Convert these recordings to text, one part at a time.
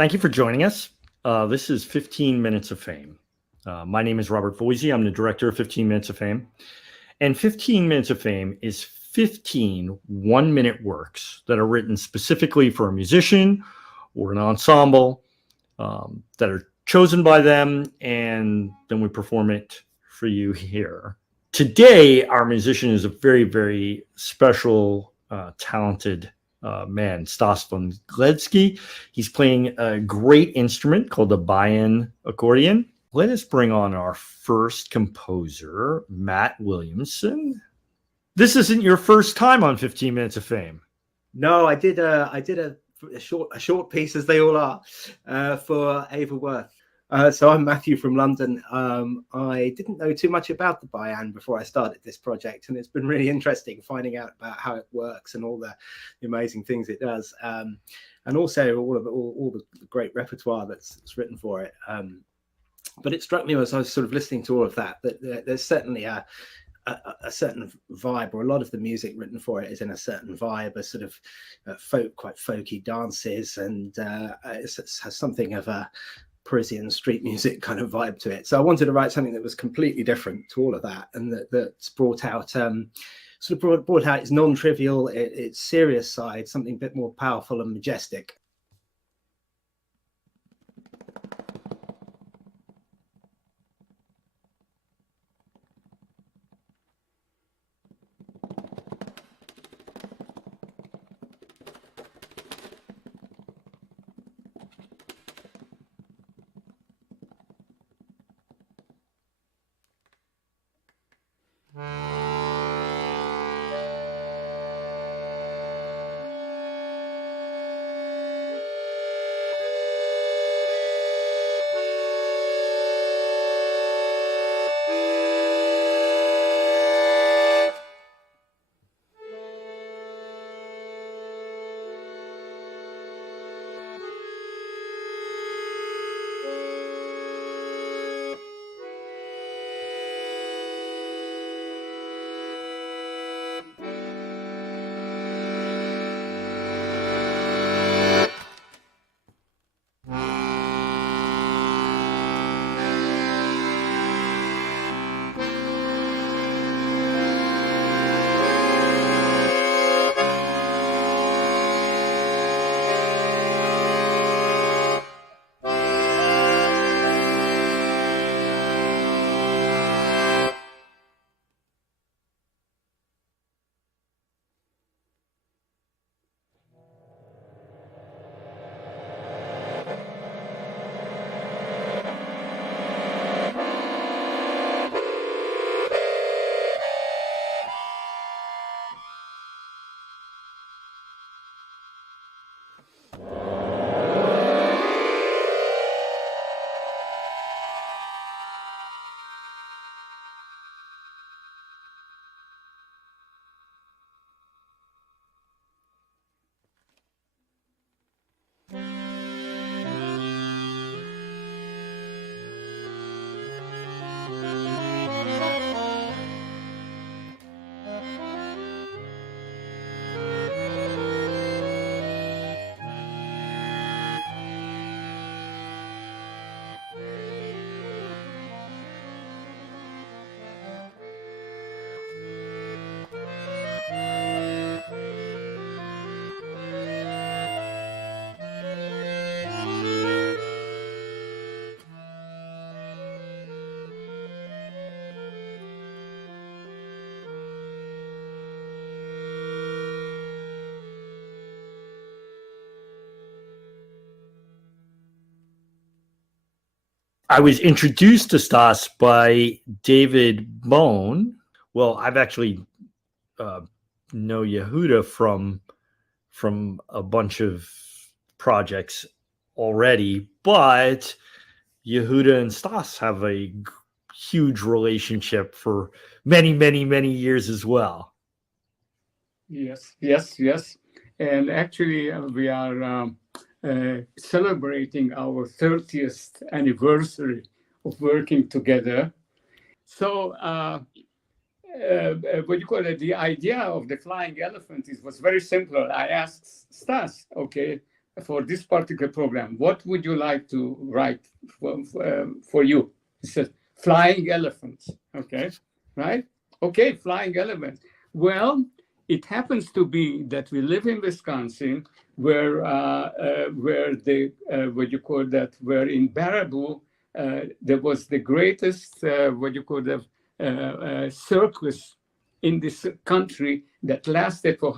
Thank you for joining us. This is 15 Minutes of Fame. My name is Robert Voisey. I'm the director of 15 Minutes of Fame. And 15 Minutes of Fame is 15 one-minute works that are written specifically for a musician or an ensemble that are chosen by them, and then we perform it for you here. Today, our musician is a very, very special, talented man, Stas Venglevski. He's playing a great instrument called the Bayan accordion. Let us bring on our first composer, Matt Williamson. This isn't your first time on 15 Minutes of Fame. No, I did a short piece, as they all are, for Ava Worth. So I'm Matthew from London. I didn't know too much about the Bayan before I started this project, and it's been really interesting finding out about how it works and all the amazing things it does, and also all the great repertoire that's written for it. But it struck me as I was sort of listening to all of that there's certainly a certain vibe, or a lot of the music written for it is in a certain vibe, a sort of quite folky dances, and it has something of a Parisian street music kind of vibe to it. So I wanted to write something that was completely different to all of that, and that's brought out brought out its non-trivial, its serious side, something a bit more powerful and majestic. I was introduced to Stas by David Bohn. Well, I've actually know Yehuda from a bunch of projects already, but Yehuda and Stas have a huge relationship for many, many, many years as well. Yes. And actually, we are celebrating our 30th anniversary of working together. So, what you call it, the idea of the flying elephant was very simple. I asked Stas, okay, for this particular program, what would you like to write for you? He says, flying elephants. Okay, right? Okay, flying elephants. Well, it happens to be that we live in Wisconsin, where the what you call that, where in Baraboo there was the greatest circus in this country that lasted for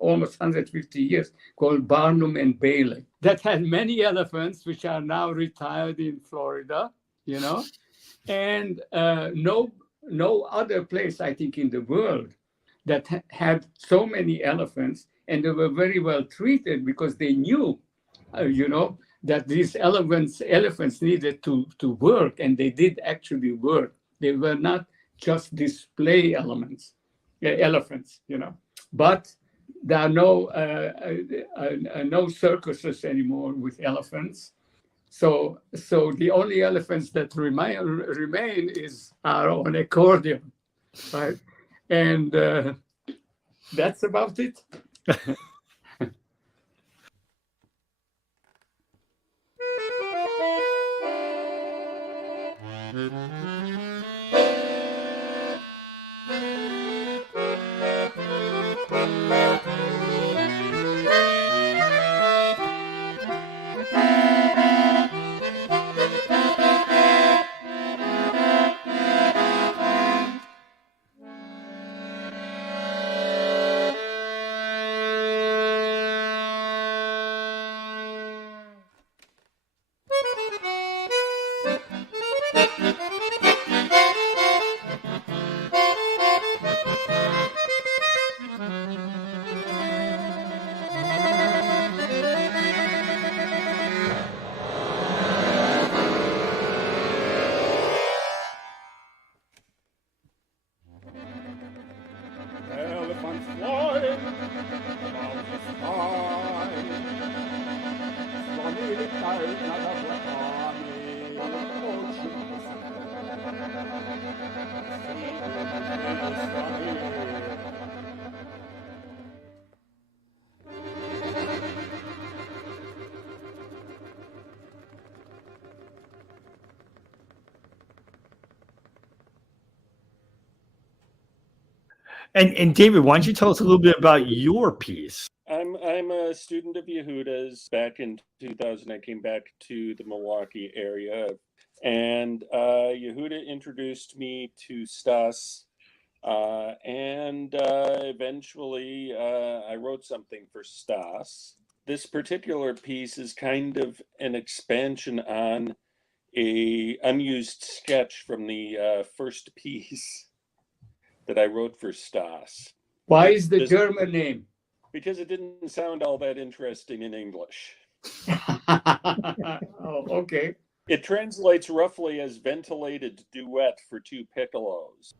almost 150 years, called Barnum and Bailey, that had many elephants, which are now retired in Florida, you know, and no other place, I think, in the world that had so many elephants, and they were very well treated because they knew, that these elephants needed to work, and they did actually work. They were not just display elephants, But there are no circuses anymore with elephants. So the only elephants that remain are on accordion, right? And that's about it. And David, why don't you tell us a little bit about your piece? I'm a student of Yehuda's. Back in 2000, I came back to the Milwaukee area, and Yehuda introduced me to Stas, and eventually I wrote something for Stas. This particular piece is kind of an expansion on a unused sketch from the first piece that I wrote for Stas. Why is the German name? Because it didn't sound all that interesting in English. Oh, okay. It translates roughly as ventilated duet for two piccolos.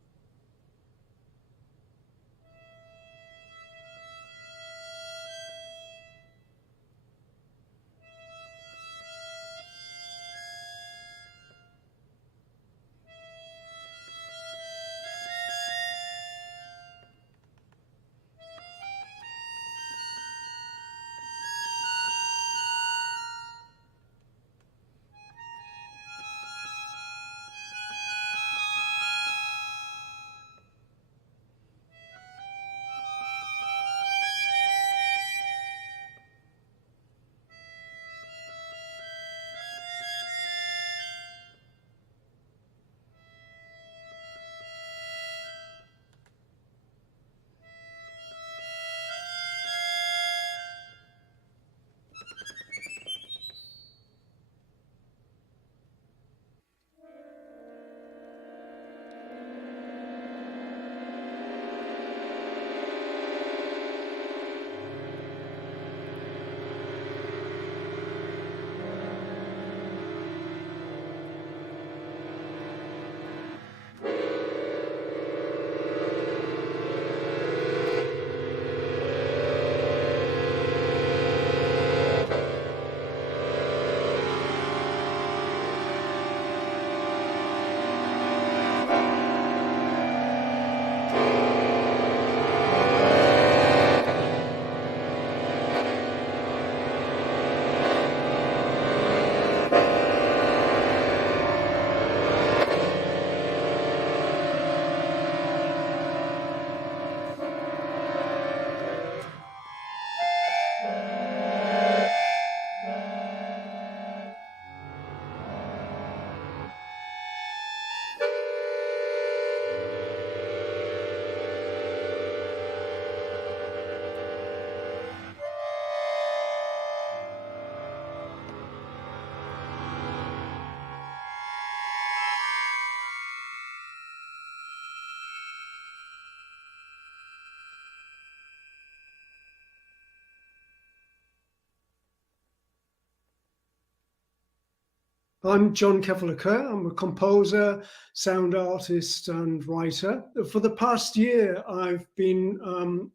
I'm John Kefala Kerr. I'm a composer, sound artist, and writer. For the past year, I've been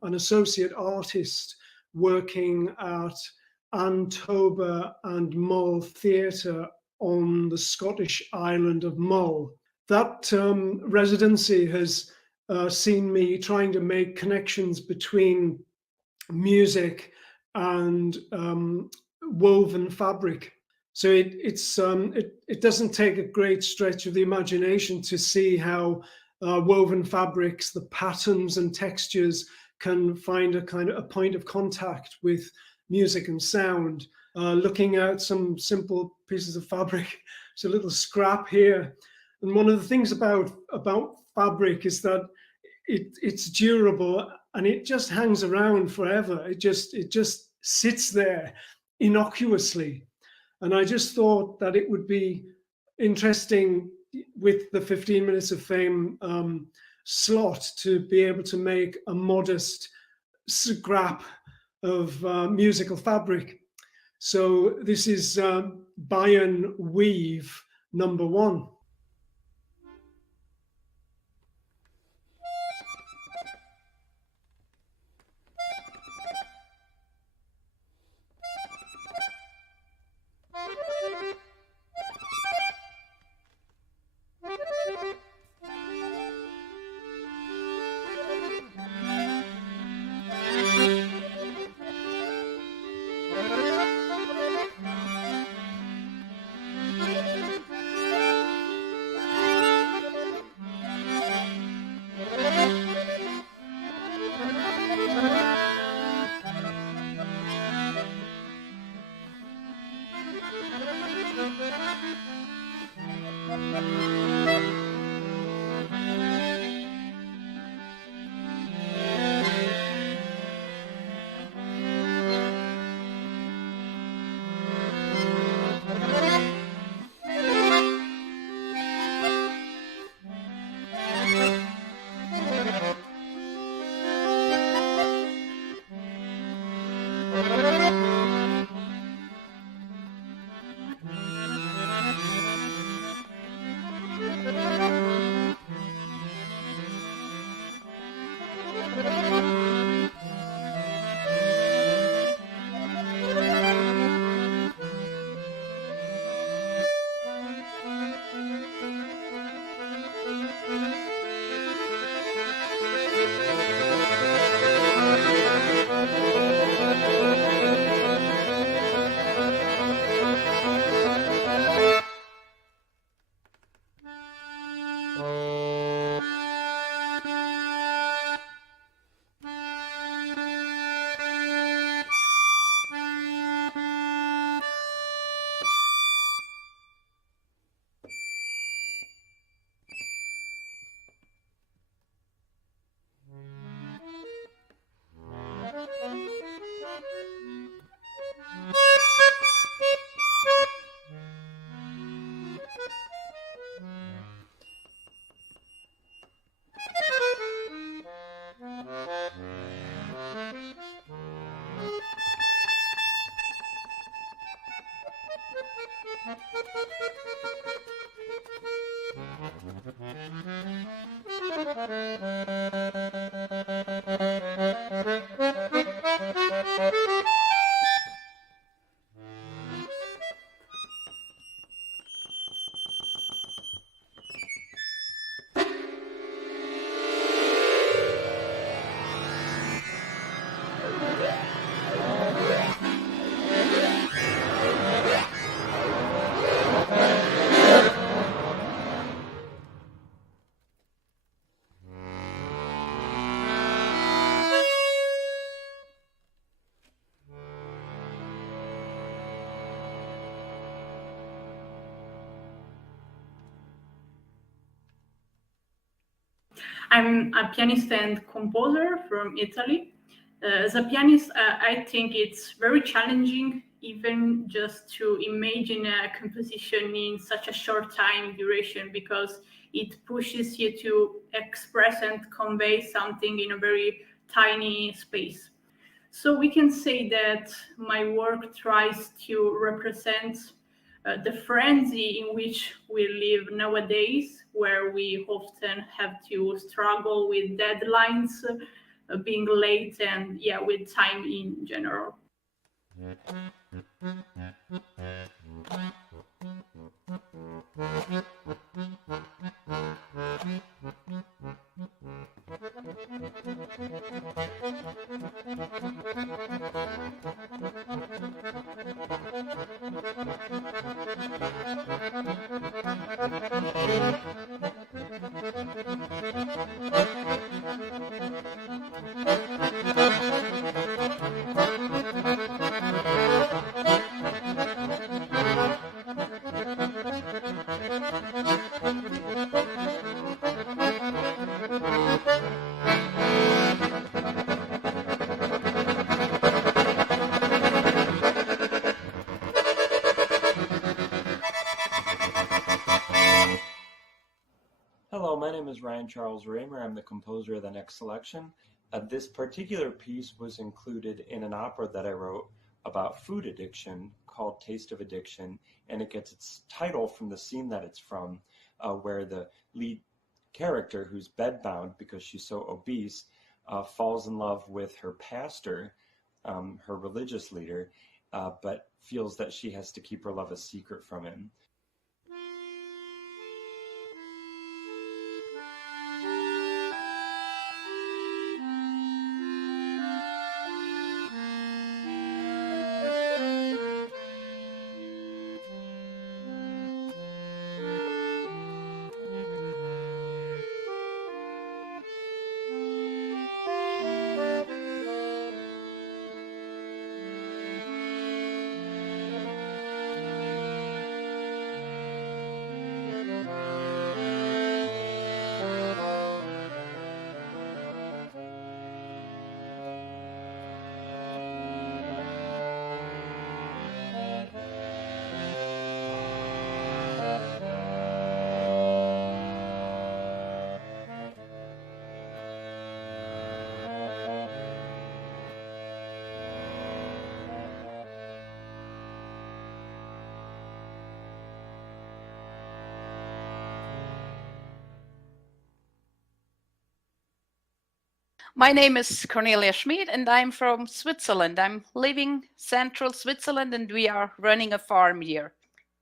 an associate artist working at Antober and Mull Theatre on the Scottish island of Mull. That residency has seen me trying to make connections between music and woven fabric. So it doesn't take a great stretch of the imagination to see how woven fabrics, the patterns and textures, can find a kind of a point of contact with music and sound. Looking at some simple pieces of fabric, it's a little scrap here. And one of the things about fabric is that it's durable and it just hangs around forever. It just sits there innocuously. And I just thought that it would be interesting with the 15 Minutes of Fame slot to be able to make a modest scrap of musical fabric. So this is Bayan Weave #1. I'm a pianist and composer from Italy. As a pianist, I think it's very challenging even just to imagine a composition in such a short time duration, because it pushes you to express and convey something in a very tiny space. So we can say that my work tries to represent the frenzy in which we live nowadays, where we often have to struggle with deadlines, being late, and with time in general. Hello, my name is Ryan Charles Raymer. I'm the composer of the next selection. This particular piece was included in an opera that I wrote about food addiction called Taste of Addiction, and it gets its title from the scene that it's from, where the lead character, who's bedbound because she's so obese, falls in love with her pastor, her religious leader, but feels that she has to keep her love a secret from him. My name is Cornelia Schmid, and I'm from Switzerland. I'm living central Switzerland, and we are running a farm here.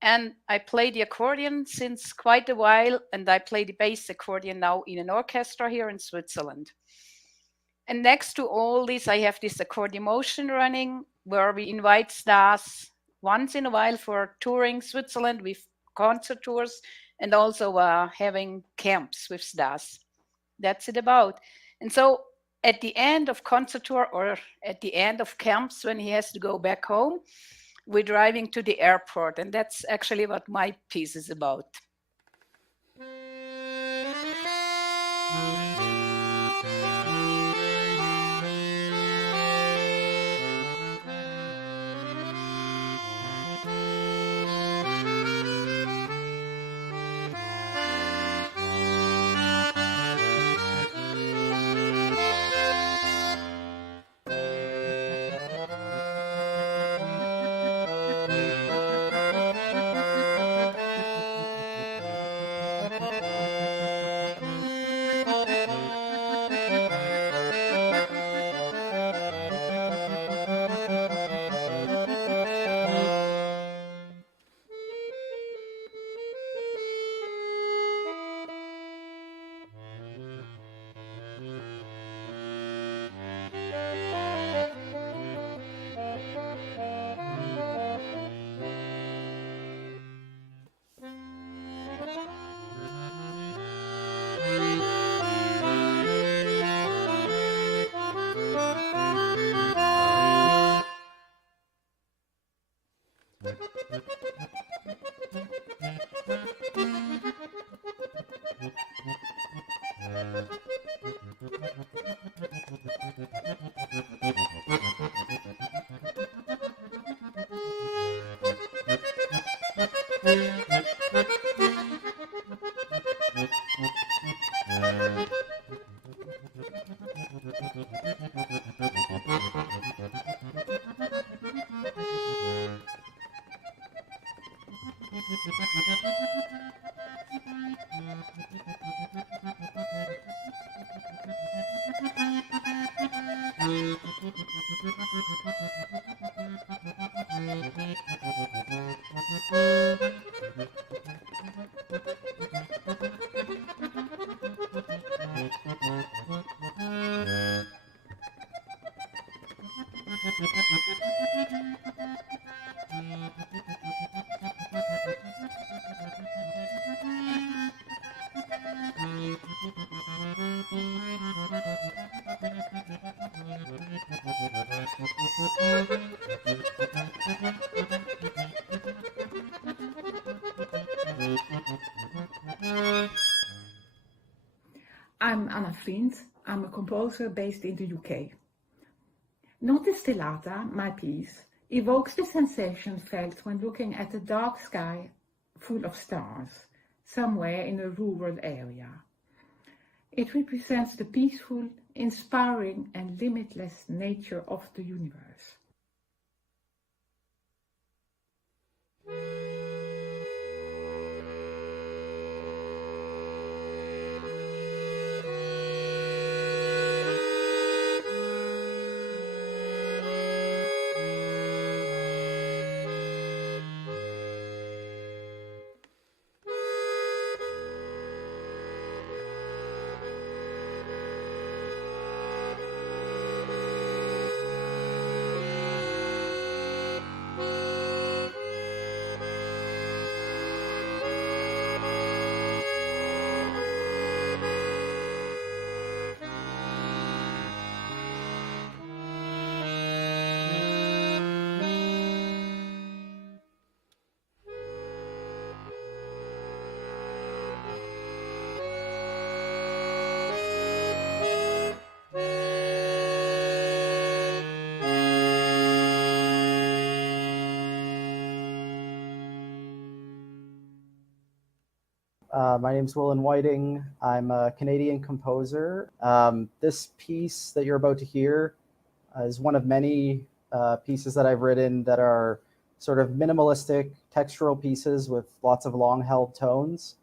And I play the accordion since quite a while, and I play the bass accordion now in an orchestra here in Switzerland. And next to all this, I have this accordion motion running, where we invite Stas once in a while for touring Switzerland with concert tours, and also having camps with Stas. That's it about. And so at the end of concert tour or at the end of camps, when he has to go back home, we're driving to the airport. And that's actually what my piece is about. I'm Anna Vriend. I'm a composer based in the UK. Notte Stellata, my piece, evokes the sensation felt when looking at a dark sky full of stars, somewhere in a rural area. It represents the peaceful, inspiring and limitless nature of the universe. My name's Willyn Whiting. I'm a Canadian composer. This piece that you're about to hear is one of many pieces that I've written that are sort of minimalistic textural pieces with lots of long-held tones.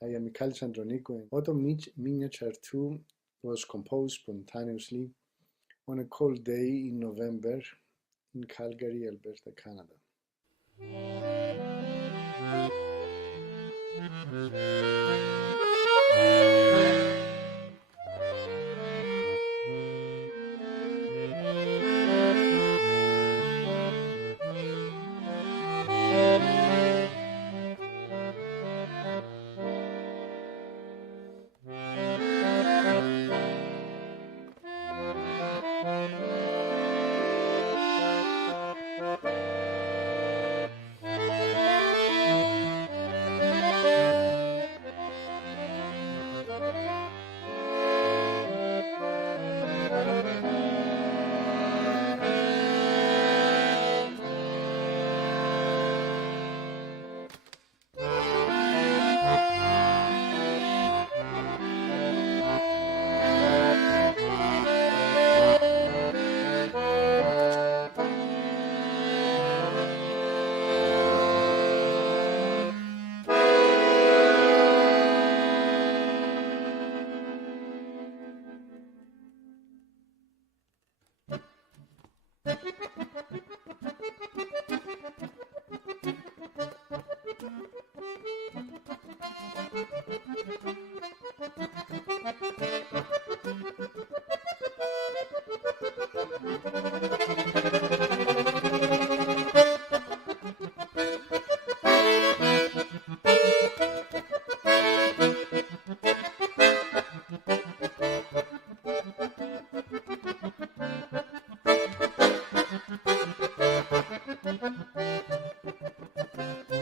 I am Michalis Andronikou. Autumn Miniature 2 was composed spontaneously on a cold day in November in Calgary, Alberta, Canada. Thank you.